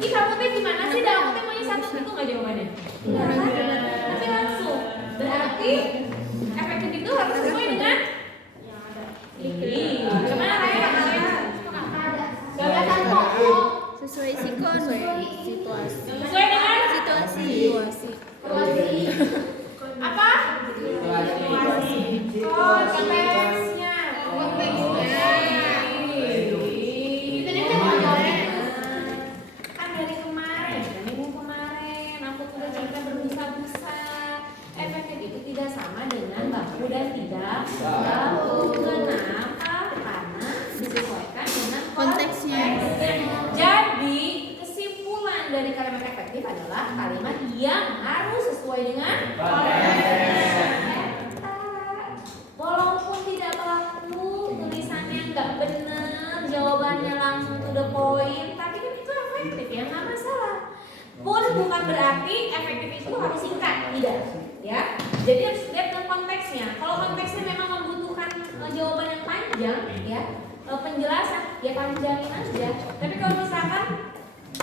Ih, kamu teh gimana sih? Dah aku teh maunya satu itu nggak jawabannya? Enggak kan? Tapi langsung. Berarti efektif itu harus sesuai dengan yang ada. Gimana Raya? Gagasan pokok Sesuai sikon, situasi. sesuai dengan Situasi. apa? Konteksnya. Kan dari kemarin, minggu kemarin aku tuh udah cerita berbusa-busa. Efektif itu tidak sama dengan baku dan tidak baku. Kenapa? Karena disesuaikan dengan Konteksnya. Jadi kesimpulan dari kalimat efektif adalah kalimat yang harus sesuai dengan konteks. Walaupun tidak baku, tulisannya nggak benar, jawabannya langsung to the point, tapi kan itu efektif ya, nggak masalah. Pun bukan berarti efektif itu harus singkat, tidak, ya. Jadi harus lihat dengan konteksnya. Kalau konteksnya memang membutuhkan jawaban yang panjang, ya, penjelasan, ya panjangin aja. Tapi kalau misalkan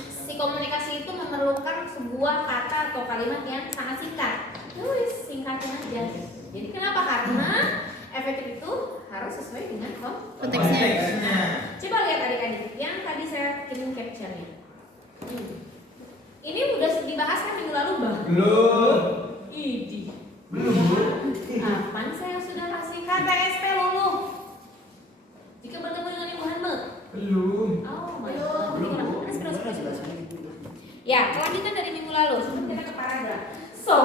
si komunikasi itu memerlukan sebuah kata atau kalimat yang sangat singkat, tulis singkatin aja. Jadi kenapa? Karena efektif itu harus sesuai dengan Konteksnya. Coba lihat adik-adik yang tadi saya kirim capture-nya. Ini udah dibahas kan minggu lalu bang? Belum. Idi. Belum. Kapan saya sudah kasih KTSP lulu? Jika bertemu dengan ibu Hanme? Belum. Oh my god. Ya, kelanjutan dari minggu lalu. Sebelum kita ke paragraf. So,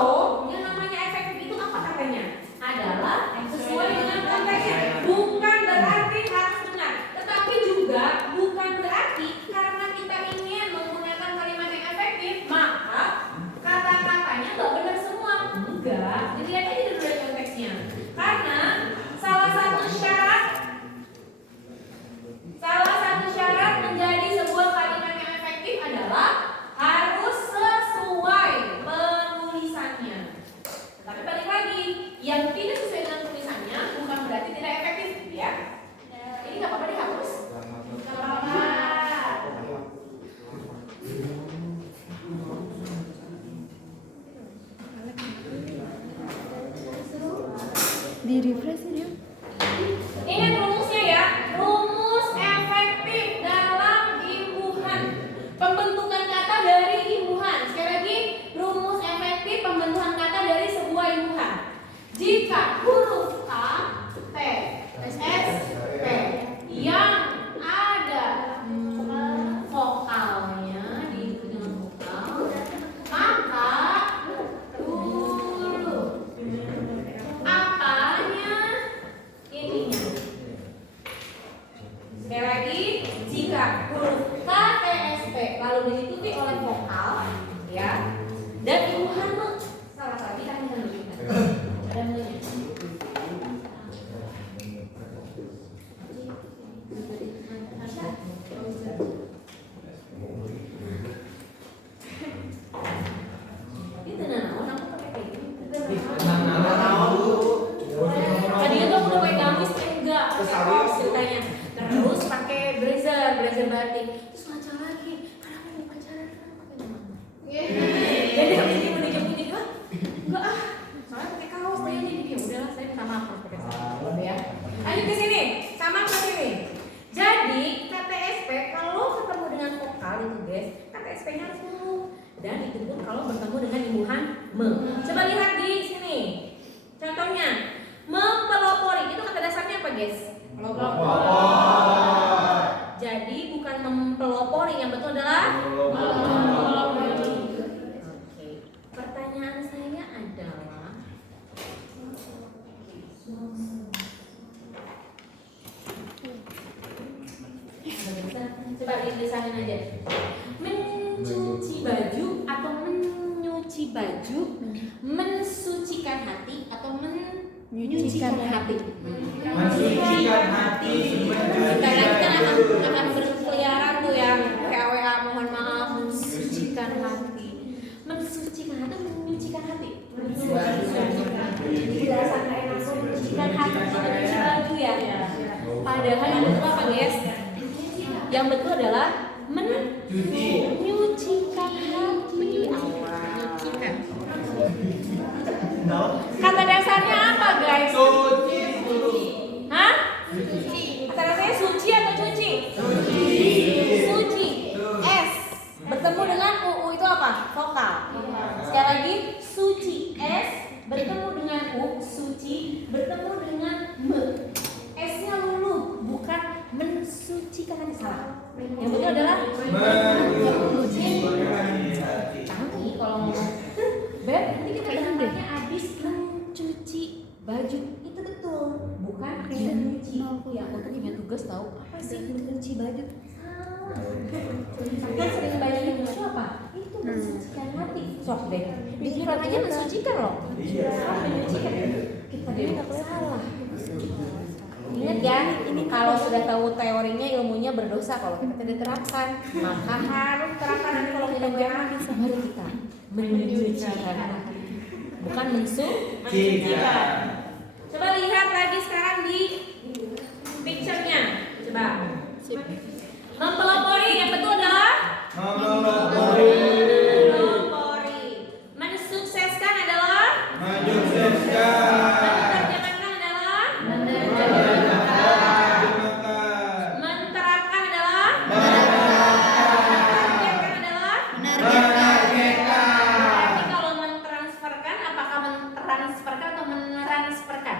yang namanya efektif itu apa katanya? Adalah sesuai dengan konteksnya. Bukan berarti harus benar, tetapi juga bukan berarti karena kita ingin menggunakan kalimat yang efektif maka kata-katanya nggak benar semua. Enggak, dilihat aja dulu dari konteksnya. Karena salah satu syarat menjadi sebuah kalimat yang efektif adalah harus sesuai penulisannya. Tapi balik lagi, yang tidak sesuai dengan tulisannya bukan berarti tidak efektif, ya. Ini nggak apa-apa dihapus. Nggak apa-apa. Di refresh ya. Ingat rumusnya ya, rumus efektif dalam imbuhan. Pembentukan kata dari imbuhan. Sekali lagi, rumus efektif pembentukan kata dari sebuah imbuhan. Jika huruf K, T, S, P yang ada vokalnya diikuti dengan vokal, maka dulu apanya ininya. Sekali lagi, jika huruf K, T, S, P lalu diikuti oleh vokal, ya, dan imbuhan salah satu kita menunjukkan. Ada menunjukkan. Itu nanaon aku pakai kayak gini. Tadinya tuh aku udah pakai gamis, enggak, pakai kaos ceritanya. Terus pakai blazer batik. Terus ngaca lagi, kenapa mau pacaran? Kenapa pakai nama? Jadi habis ini mau dijemput wah, enggak ah, soalnya pakai kaos tadi jadi ya udahlah saya minta maaf kalau pakai sarung, ya. Lanjut ke sini, sama ke sini. Jadi KTSP kalau ketemu dengan vokal itu guys, KTSP-nya harus mulu dan itu pun kalau bertemu dengan imbuhan me. Coba lihat di sini. Contohnya, mempelopori itu kata dasarnya apa guys? Jadi bukan mempelopori, yang betul adalah mempelopori. Oke. Pertanyaan saya adalah coba dilisanin aja. Mencuci baju atau menyuci baju, mensucikan hati atau menyucikan hati. Mensucikan hati. Bentar lagi kan akan berkeliaran tuh yang WA mohon maaf, mensucikan hati. Mensucikan hati, menyucikan hati. Bahasa kayak langsung mensucikan hati, mencuci baju ya. Padahal yang betul apa guys? Yang betul adalah menyuci Sok deh. Pikiran aja mensucikan loh. Iya. Menyucikan. Kita deh salah. Ingat ya, ini kalau sudah tahu teorinya, ilmunya berdosa kalau kita tidak terapkan. Maka harus terapkan nanti kalau kita bisa baru kita menyucikan. Bukan mensucikan. Coba lihat lagi sekarang di picture-nya. Coba. Mempelopori yang betul adalah Mempelopori. Mensukseskan adalah Menyukseskan. menerjemahkan adalah menterapkan adalah menargetkan adalah Berarti kalau mentransferkan, apakah mentransferkan atau mentransferkan?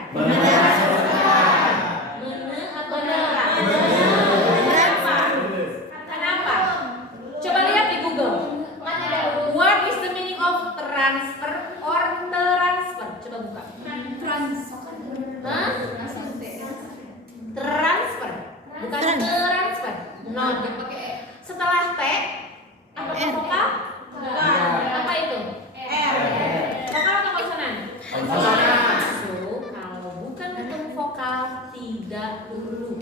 Atau Kenapa? Coba lihat di Google. What is the meaning of transfer or transfer? Coba buka. Hah? Transfer. Bukan transfer. Not. Setelah T, apa vokal? Bukan. Apa itu? R. Vokal atau konsonan? Masuk. Kalau bukan ketemu vokal, tidak dulu.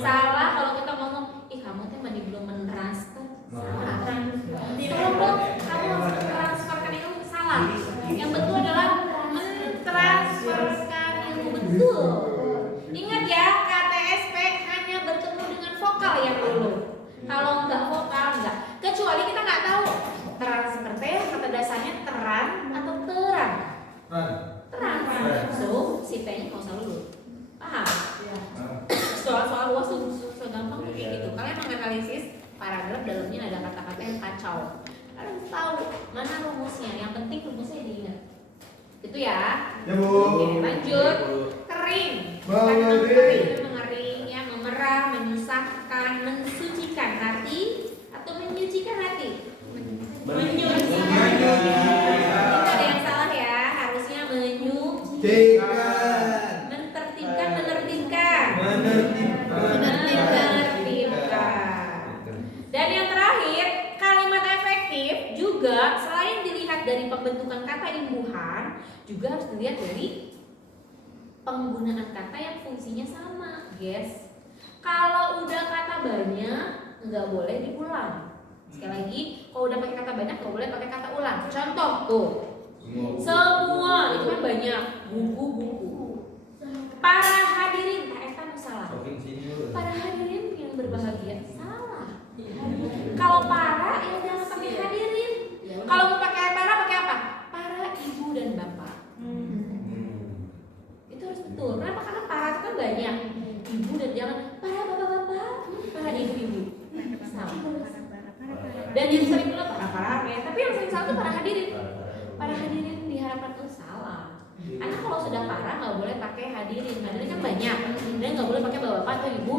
Salah kalau kita ngomong, ih kamu tuh mandi belum mentransfer. Salah. Tolong dong, kamu harus mentransferkan ilmu. Salah. Yang betul adalah mentransferkan ilmu. Betul. Ingat ya, KTSP hanya bertemu dengan vokal yang dulu. Kalau enggak vokal enggak. Kecuali kita nggak tahu transfer T kata dasarnya teran atau teran. Teran. So si T-nya nggak usah lulu. Paham? Soal-soal luas tuh gampang tuh kayak gitu. Kalian menganalisis paragraf dalamnya ada kata-kata yang kacau. Kalian harus tahu mana rumusnya. Yang penting rumusnya diingat. Itu ya. Ya Bu. Oke, lanjut. Kering. Mengering. Mengering ya, memerah, menyusahkan, mensucikan hati atau menyucikan hati. Menyucikan. Itu ada yang salah ya. Harusnya Menyucikan. menertibkan, menertibkan. Menertibkan. Dan yang terakhir, kalimat efektif juga selain dilihat dari pembentukan kata imbuhan, juga harus dilihat dari penggunaan kata yang fungsinya sama, guys. Kalau udah kata banyak, nggak boleh diulang. Sekali lagi, kalau udah pakai kata banyak, nggak boleh pakai kata ulang. Contoh tuh, semua itu kan banyak, buku-buku. Para hadirin, Pak Eta salah. Para hadirin yang berbahagia, salah. Kalau para ya jangan pakai hadirin. Kalau mau pakai pakai apa? Para ibu dan bapak. Itu harus betul. Kenapa? Karena para itu kan banyak. Ibu dan jangan para bapak-bapak, para ibu-ibu. Salah. Dan yang sering bilang para ya. Tapi yang sering salah itu para hadirin. Para hadirin diharapkan tuh salah. Karena kalau sudah para nggak boleh pakai hadirin. Hadirin kan banyak. Dan nggak boleh pakai bapak atau ibu.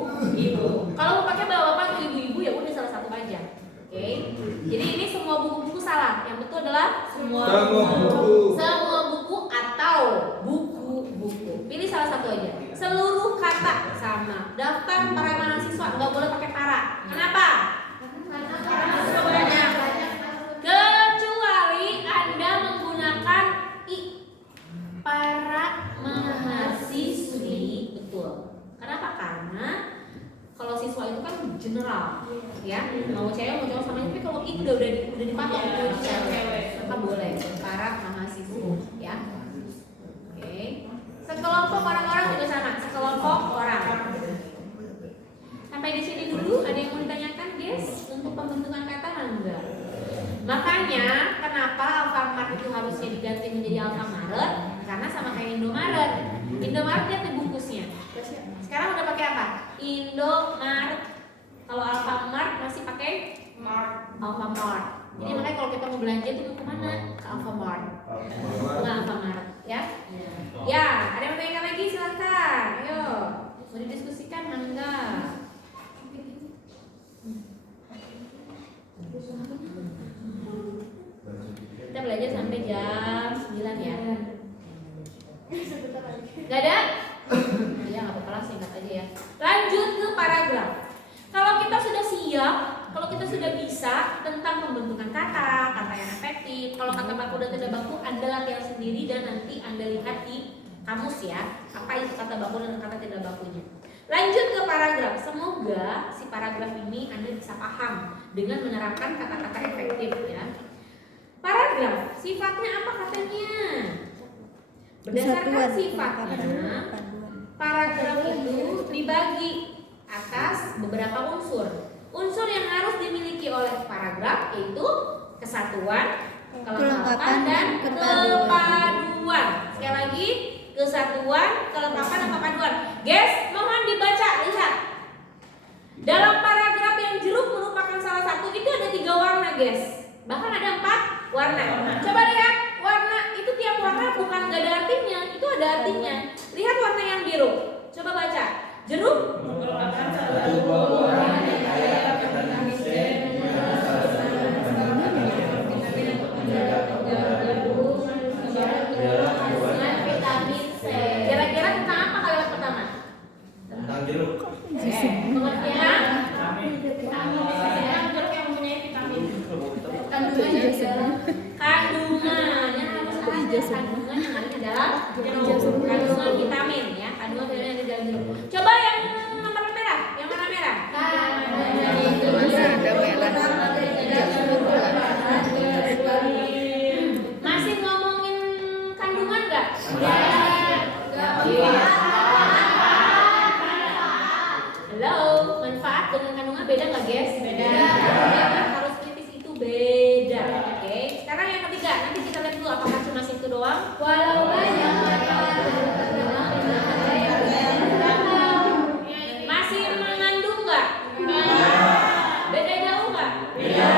Kalau mau pakai bapak atau ibu-ibu ya udah salah satu aja. Oke. Jadi ini semua buku-buku salah. Yang betul adalah semua buku atau buku-buku. Pilih salah satu aja. Seluruh kata sama. Daftar para mahasiswa nggak boleh pakai para. Kenapa? Karena sudah banyak. Kecuali Anda menggunakan i. Para mahasiswi, betul. Kenapa? Karena kalau siswa itu kan general, ya. Mau cewek mau cowok sama aja. Tapi kalau itu udah dipatok itu cewek, maka boleh para mahasiswa, ya. Oke. Sekelompok orang-orang juga sama. Sekelompok orang. Sampai di sini dulu. Ada yang mau ditanyakan, guys? Untuk pembentukan kata enggak? Makanya kenapa Alfamart itu harusnya diganti menjadi Alfamaret? Karena sama kayak Indomaret. Indomaret lihat di bungkusnya. Sekarang udah pakai apa? Indomaret. Kalau Alfamart masih pakai Alfamart. Jadi makanya kalau kita mau belanja itu mau kemana? Ke Alfamart. Bukan Alfamart, ya? Ya, ada yang mau tanyakan lagi? Silahkan. Ayo, mau didiskusikan mangga. Kita belajar sampai jam 9 ya. Gak ada? Ya nggak apa-apa lah, singkat aja ya. Lanjut ke paragraf. Kalau kita sudah siap, kalau kita sudah bisa tentang pembentukan kata, kata yang efektif. Kalau latihan sendiri dan nanti Anda lihat di kamus ya, apa itu kata baku dan kata tidak bakunya. Lanjut ke paragraf. Semoga si paragraf ini Anda bisa paham dengan menerapkan kata-kata efektif ya. Paragraf, sifatnya apa katanya? Berdasarkan sifatnya, paragraf itu dibagi atas beberapa unsur. Unsur yang harus dimiliki oleh paragraf yaitu kesatuan, kelengkapan, dan kepaduan. Sekali lagi, kesatuan, kelengkapan, dan kepaduan. Guys, mohon dibaca, lihat. Dalam paragraf yang jeruk merupakan salah satu, itu ada 3 warna guys. Bahkan ada 4 warna. Coba lihat, warna itu tiap warna bukan gak ada artinya, itu ada artinya. Lihat warna yang biru. Coba baca. Jeruk merupakan salah satu warna yang kaya akan vitamin C, vitamin C. Kira-kira tentang apa kalimat pertama? Tentang jeruk. Pengertian? Jeruk yang mempunyai vitamin. Kandungan yang harus ada kandungan yang ada di dalam jeruk. Kandungan vitamin ya, kandungan vitamin yang ada di dalam jeruk. Coba yang nomor merah, yang warna merah. Masih ngomongin kandungan nggak? Halo, manfaat dengan kandungan beda nggak guys? Beda. Harus kritis itu beda. Oke. Sekarang yang ketiga, nanti kita lihat dulu apakah cuma itu doang? Walau banyak masih mengandung nggak? Beda jauh nggak? Beda.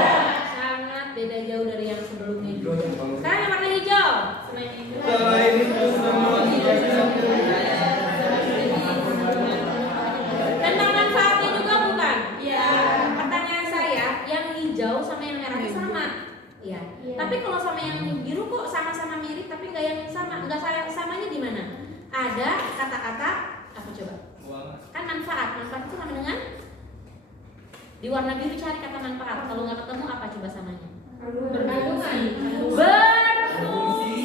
Sangat beda jauh dari yang sebelumnya. Sekarang yang warna hijau. Selain itu semua Tentang manfaatnya juga bukan? Iya. Pertanyaan saya, yang hijau sama yang merah itu sama? Iya. Tapi kalau sama yang biru kok sama-sama mirip tapi nggak yang sama? Nggak samanya di mana? Ada kata-kata apa coba? Kan manfaat itu sama dengan di warna biru cari kata manfaat. Kalau nggak ketemu apa coba samanya? Berfungsi.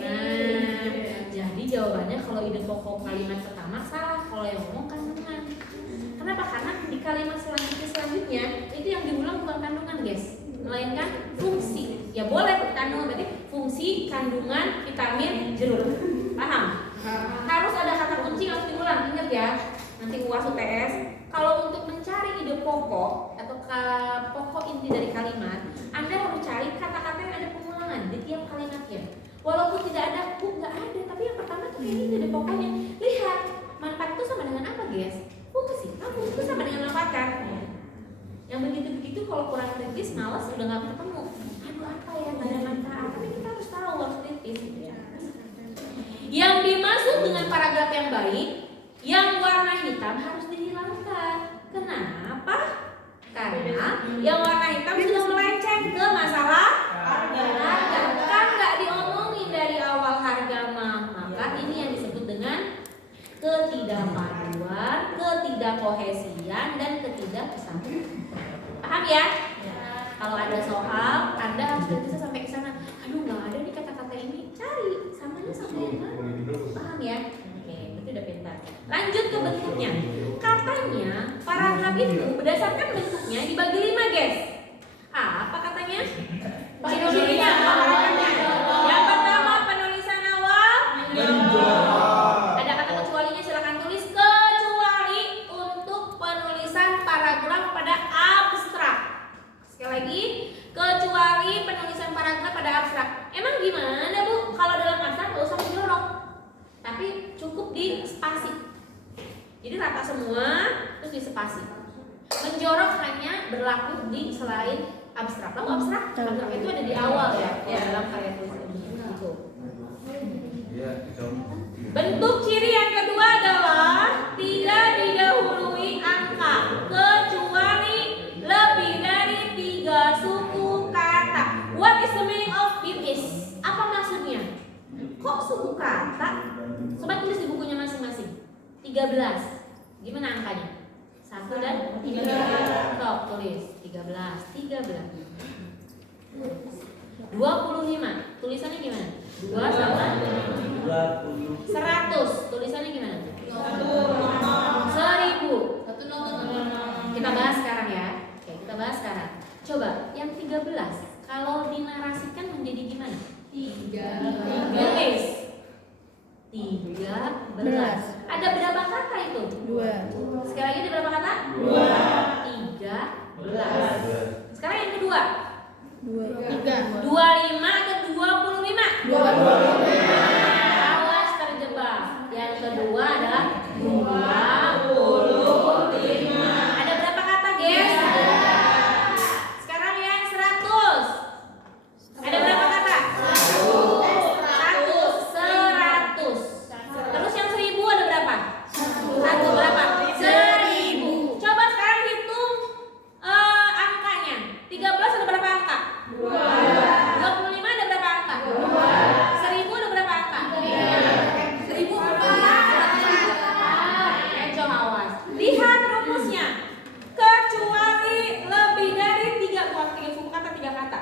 Nah, jadi jawabannya kalau ide pokok kalimat pertama salah. Kalau yang ngomong kandungan. Kenapa? Karena di kalimat selanjutnya itu yang diulang bukan kandungan guys, melainkan fungsi. Ya boleh kandungan, berarti fungsi kandungan vitamin jeruk. Paham? Harus ada kata kunci yang harus diulang. Ingat ya, nanti UAS UTS. Kalau untuk mencari ide pokok atau pokok inti dari kalimat, Anda harus cari kata-kata yang ada pengulangan di tiap kalimatnya. Walaupun tidak ada, nggak ada, tapi yang pertama tuh kayak ide pokoknya. Lihat, manfaat itu sama dengan apa guys? Fungsi. Fungsi itu sama dengan manfaat kan? Yang begitu-begitu kalau kurang kritis, malas udah nggak ketemu. Aduh apa ya, nggak ada manfaat. Tapi kita harus tahu harus kritis gitu ya. Yang dimaksud dengan paragraf yang baik, yang warna hitam harus dihilangkan. Kenapa? Karena yang warna hitam sudah melenceng ke masalah harga. Kan nggak diomongin dari awal harga mah. Maka ini yang disebut dengan ketidakpaduan, ketidakkohesian, dan ketidakkesatuan. Paham ya? Kalau ada soal, Anda harus bisa sampai ke sana. Aduh, nggak ada nih kata-kata ini. Cari samanya sama yang mana? Paham ya? Oke, itu udah pintar. Lanjut ke bentuknya. Katanya paragraf itu berdasarkan bentuknya dibagi 5 guys. Apa katanya? Ciri-cirinya, paragrafnya. Yang pertama penulisan awal. Ada kata kecualinya, silakan tulis. Kecuali untuk penulisan paragraf pada abstrak. Sekali lagi, kecuali penulisan paragraf pada abstrak. Emang gimana Bu? Kalau dalam abstrak nggak usah menjorok, tapi cukup di spasi. Jadi rata semua, terus di spasi. Menjorok hanya berlaku di selain abstrak. Tahu abstrak? Abstrak itu ada di awal ya, dalam karya tulis ini. Gitu. Bentuk ciri yang kedua adalah tidak didahului angka kecuali lebih dari 3 suku kata. What is the meaning of this? Apa maksudnya? Kok suku kata? Sobat tulis di bukunya masing-masing. 13. Gimana angkanya? 1 dan 3. Sok tulis 13. 25. Tulisannya gimana? 2 sama 100. Tulisannya gimana? 1000. Kita bahas sekarang ya. Oke, kita bahas sekarang. Coba yang 13 kalau dinarasikan menjadi gimana? 13. Ada berapa kata itu? 2. Sekali lagi ada berapa kata? 13. Sekarang yang kedua. 25 atau 25? 25. Awas terjebak. Yang kedua adalah 25. Ada berapa kata, guys? Sekarang yang 100. Ada berapa kata? 100. Terus yang 1000 ada berapa? 1 berapa? 1000. Coba sekarang hitung angkanya. 13 ada berapa angka? 25 ada berapa angka? 1000 ada berapa angka? 1000 Eco awas. Lihat rumusnya. Kecuali lebih dari 3 kata.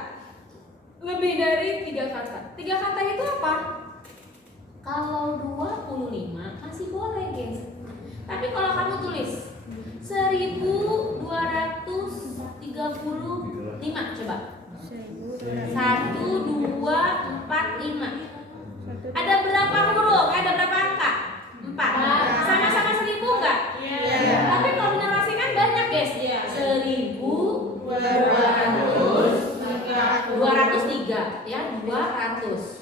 Lebih dari 3 kata. 3 kata itu apa? Kalau 25 masih boleh, guys. Tapi kalau kamu tulis 1235 coba. 1 2 4 5. Ada berapa huruf? Ada berapa angka? 4. Sama-sama 1000 enggak? Tapi kalau dinarasikan banyak, guys. 203 ya, 200.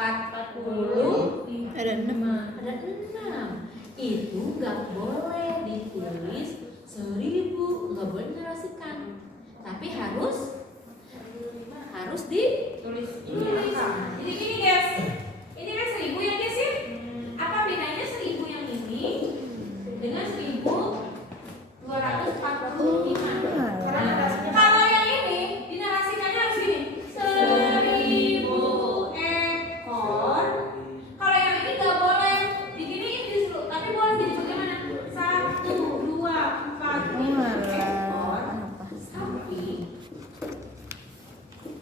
40 Ada 6. ada 6. Itu nggak boleh ditulis 1000, nggak boleh dinarasikan. Tapi harus ditulis. Jadi gini, guys. Ini kan 1000 ya, guys ya. Apa bedanya 1000 yang ini dengan 1245? Kalau yang ini dinarasikannya harus gini. 1000 ekor. Kalau yang ini nggak boleh diginiin disuruh, tapi boleh jadi bagaimana? 1 2 4 5 ekor sapi.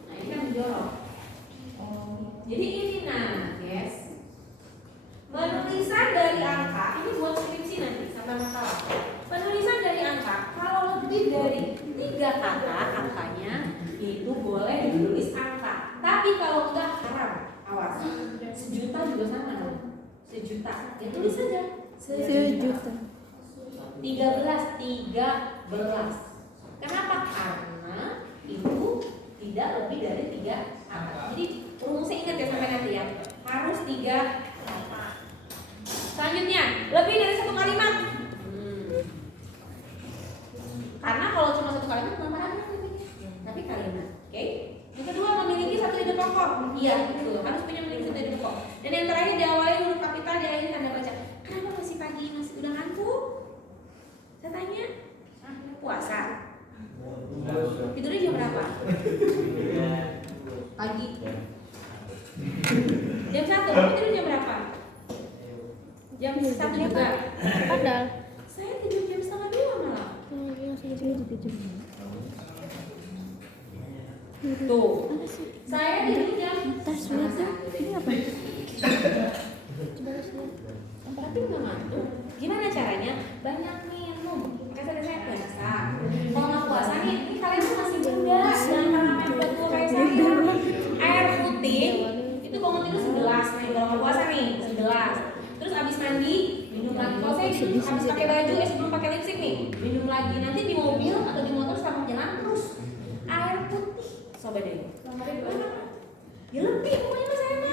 Nah ini kan menjorok. Jadi ini guys. Penulisan dari angka ini buat skripsi nanti sampai masalah. Penulisan dari angka kalau lebih dari 3 kata angkanya itu boleh ditulis angka. Tapi kalau enggak haram. Awas. 1 juta juga sama dong. 1 juta. Ya tulis saja. 1 juta. 13. Kenapa? Karena itu tidak lebih dari 3 kata. Jadi rumusnya ingat ya sampai nanti ya. Harus 3 kata. Selanjutnya, lebih dari 1 kalimat. Karena kalau cuma 1 kalimat bukan paragraf namanya, tapi kalimat. Oke? Yang kedua, memiliki 1 ide pokok. Iya, betul. Harus punya memiliki 1 ide pokok. Dan yang terakhir diawali huruf kapital, diakhiri tanda baca. Kenapa masih pagi, masih udah ngantuk? Saya tanya, puasa. Tidurnya jam berapa? Pagi. Jam 1, kamu tidur jam berapa? Jam 1 juga. Padahal Saya tidur jam 1:30 malah. Tuh. Saya tidur jam ini apa? tapi nggak ngantuk. Gimana caranya? Banyak minum. Makanya saya puasa. Kalau nggak puasa nih, ini kalian tuh masih muda. Jangan karena mepet tua kayak saya. Air putih itu bangun tidur 11 nih. Kalau nggak puasa nih 11. Terus abis mandi minum lagi. Kalau saya habis pakai baju, sebelum pakai lipstick nih minum lagi. Nanti di mobil atau di motor selama jalan terus air putih. Coba deh. Ya lebih pokoknya mas saya mah.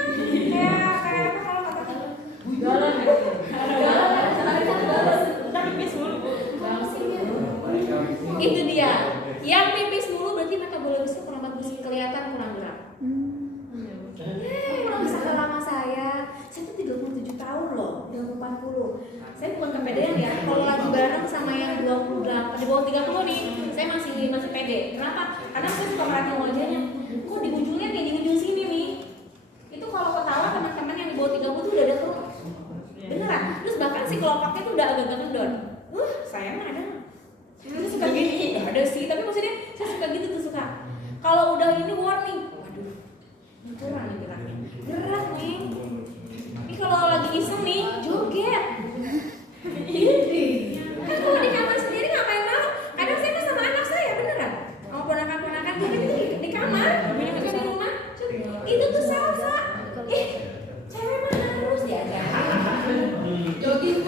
Kayak apa kalau kata galan ya. Itu dia. Yang pipis dulu berarti metabolisme kurang bagus, kelihatan kurang gerak. Kurang bisa lama saya. Saya tuh 37 tahun loh, 40. Saya bukan kepedean ya. Kalau lagi bareng sama yang 28, di bawah 30 nih, saya masih pede. Kenapa? Karena saya suka merhatiin wajahnya. Kok di ujungnya nih, di ujung sini nih. Itu kalau ketawa teman-teman yang di bawah 30 tuh udah ada tuh. Beneran. Terus bahkan si kelopaknya tuh udah agak-agak kendor. Saya mah ada. Saya suka gini. Gak ada sih, tapi maksudnya saya suka gitu tuh suka. Kalau udah ini warning. Waduh. Kurang nih geraknya. Gerak nih. Ini kalau lagi iseng nih, joget. Ini. Kan kalau di kamar sendiri ngapain mau? Kadang saya sama anak saya beneran. Mau ponakan-ponakan di kamar, di rumah. Itu tuh salsa. Cewek mah harus diajar. Jogging.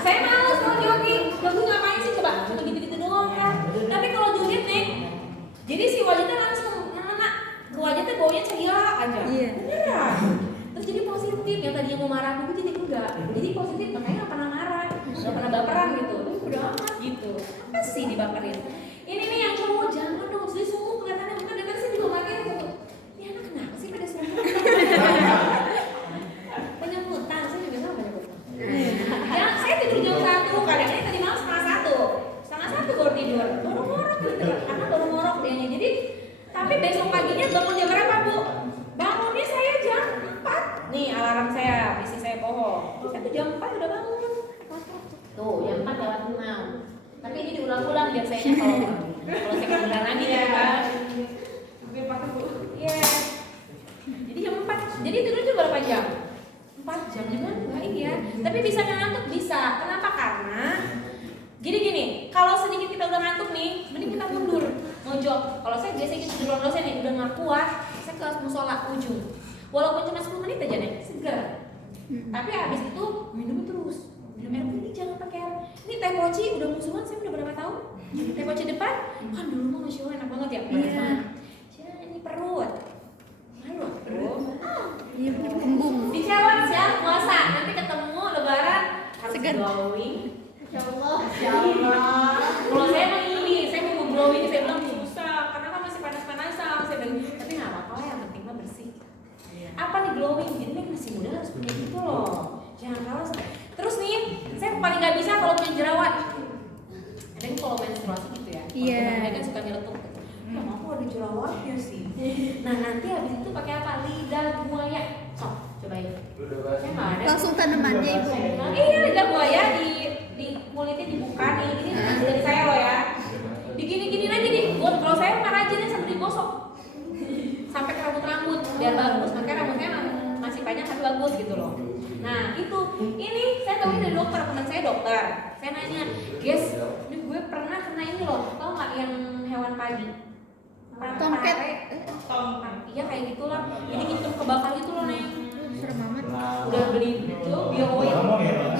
Saya males kalau jogging. Jogging ngapain sih coba? Cuma gitu-gitu doang kan. Tapi kalau joget nih, jadi si wajahnya langsung ke wajahnya baunya ceria aja. Iya. Beneran. Terus jadi positif, yang tadinya mau marah dulu jadi enggak. Jadi positif, makanya nggak pernah marah, nggak pernah baperan gitu. Udah amat gitu. Apa sih dibaperin? Ini nih yang cowok jangan dong, jadi sungguh kelihatannya bukan dari saya juga makanya gitu. Ini anak kenapa sih pada sungguh? Banyak utang, saya juga sama banyak utang. Ya, saya tidur jam 1, kadang-kadang tadi malam setengah satu baru tidur. Baru ngorok gitu, karena baru ngorok dianya. Jadi, tapi besok paginya bangun jam berapa Bu? Bangunnya saya jam 4. Nih alarm saya, isi saya pohon. Saya tuh jam 4 udah bangun. Tuh, jam 4 lewat 6. Tapi ini diulang-ulang biar saya kalau saya kemudian lagi ya kan. Iya. Jadi jam 4. Jadi tidur itu berapa jam? 4 jam juga enggak iya. Tapi bisa ngantuk bisa. Kenapa? Karena gini, kalau sedikit kita udah ngantuk nih, mending kita mundur, mojok. Kalau saya biasanya gitu duluan dosen nih, udah nggak kuat, saya ke musola ujung. Walaupun cuma 10 menit aja nih, seger. Tapi habis itu minum terus. Minum air putih jangan pakai air. Ini teh poci udah musuhan saya udah berapa tahun? Teh poci depan, kan dulu mah masya Allah enak banget ya. Iya. Ini perut. Malu perut. Iya, kembung. Di challenge ya puasa, nanti ketemu lebaran harus Segan. glowing. Insya Allah. Kalau saya mau ini, saya mau glowing, saya bilang susah, karena kan masih panas-panasan. Saya bilang, tapi nggak apa-apa, yang penting mah bersih. Apa nih glowing? Jadi nih masih muda harus punya gitu loh. Jangan kalah. Terus nih, saya paling nggak bisa kalau punya jerawat. Ada yang kalau menstruasi gitu ya. Iya. Mereka kan suka nyeletuk. Ya aku ada jerawatnya sih. Nah nanti habis itu pakai apa? Lidah buaya. Sok, cobain. Saya nggak ada. Langsung tanamannya Ibu. Iya, lidah buaya di kulitnya dibuka nih. Ini dari saya loh ya. Digini-giniin aja nih. Kalau saya mah rajinnya sampai digosok. Sampai ke rambut-rambut biar bagus. Makanya rambutnya masih banyak tapi bagus gitu loh. Nah itu, ini saya tahu dari dokter, teman saya dokter. Saya nanya, guys, ini gue pernah kena ini loh. Tau nggak yang hewan padi? Tomcat. Iya kayak gitulah. Jadi gitu kebakar gitu loh Neng. Serem amat. Udah beli itu bio oil.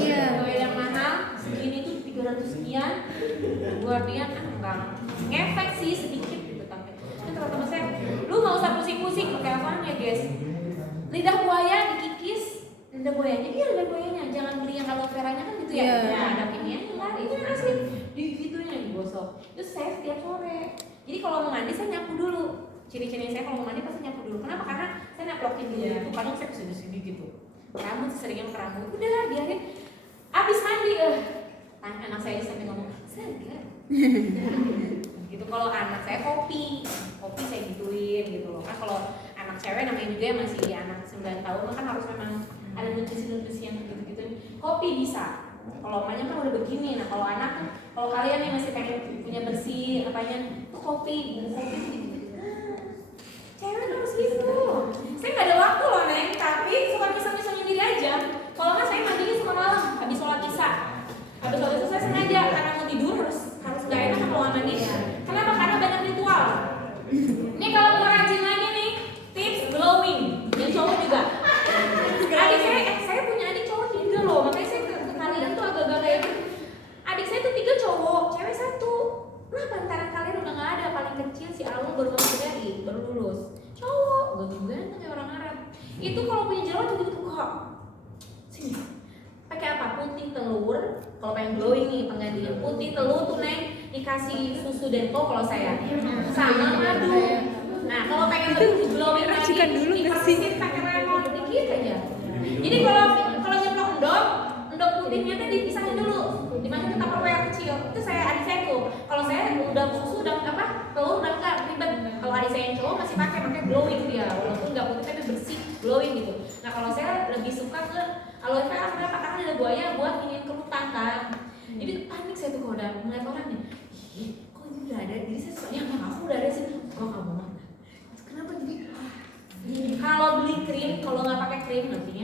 Iya. Bio oil yang mahal, segini tuh 300 sekian. Buat dia kan enggak ngefek sih sedikit gitu tapi. Kan kata teman saya, lu nggak usah pusing-pusing pakai apaan ya guys. Lidah buaya dikikis, lidah buayanya, iya lidah buayanya. Jangan beli yang aloe veranya kan gitu ya. Iya. Nah, ada ini ya, enggak, itu yang asli. Di gitunya digosok. Terus saya setiap sore. Jadi kalau mau mandi saya nyapu dulu. Ciri-ciri saya kalau mau mandi pasti nyapu dulu. Kenapa? Karena saya naplokin dulu. Itu kadang saya kesini-sini gitu. Rambut seringan ke rambut. Udah biarin. Abis mandi, anak saya sampai ngomong segar. Gitu kalau anak saya kopi saya gituin gitu loh. Kan kalau anak cewek namanya juga masih anak 9 tahun kan harus memang ada nutrisi yang gitu-gitu. Kopi bisa. Kalau emaknya kan udah begini, nah kalau anak, kalau kalian nih masih pengen punya bersih, apanya, tuh kopi gitu. Cewek harus gitu. Saya nggak ada waktu loh Neng, tapi suka misal sendiri aja. Kalau nggak saya mandinya suka malam, habis sholat isya. Habis sholat isya saya sengaja karena mau tidur harus nggak enak kalau nggak mandi. Kenapa? Karena banyak ritual. Ini kalau mau rajin lagi nih, tips glowing, yang cowok juga. Adik saya punya adik cowok 3 loh, makanya saya ke kalian tuh agak-agak kayak gitu. Adik saya tuh 3 cowok, cewek 1. Nah, pantaran kalian udah nggak ada, paling kecil si Alung baru masuk DI, baru lulus. Cowok, gak ganteng kayak orang Arab. Itu kalau punya jerawat juga gitu kok. Sini. Pakai apa? Putih telur. Kalau pengen glowing nih penggantinya putih telur tuh Neng dikasih susu Dento kalau saya. Sama madu. Nah, kalau pengen lebih glowing lagi, dipersihin pakai lemon dikit aja. Jadi kalau nyeplok endok putihnya tuh dipisahin dulu, dimasukin ke tupperware kecil. Itu adik saya tuh. Kalau saya udah susu udah telur udah enggak ribet. Kalau adik saya yang cowok masih pakai glowing dia, walaupun nggak putih tapi bersih glowing gitu. Nah kalau saya lebih suka ke aloe vera kenapa? Karena ada buaya buat ingin kerutan kan. Jadi panik saya tuh kalau udah ngeliat orang nih, kok ini udah ada? Jadi saya suka, ya aku udah ada sih. Kok kamu mana? Kenapa jadi? kalau nggak pakai krim nanti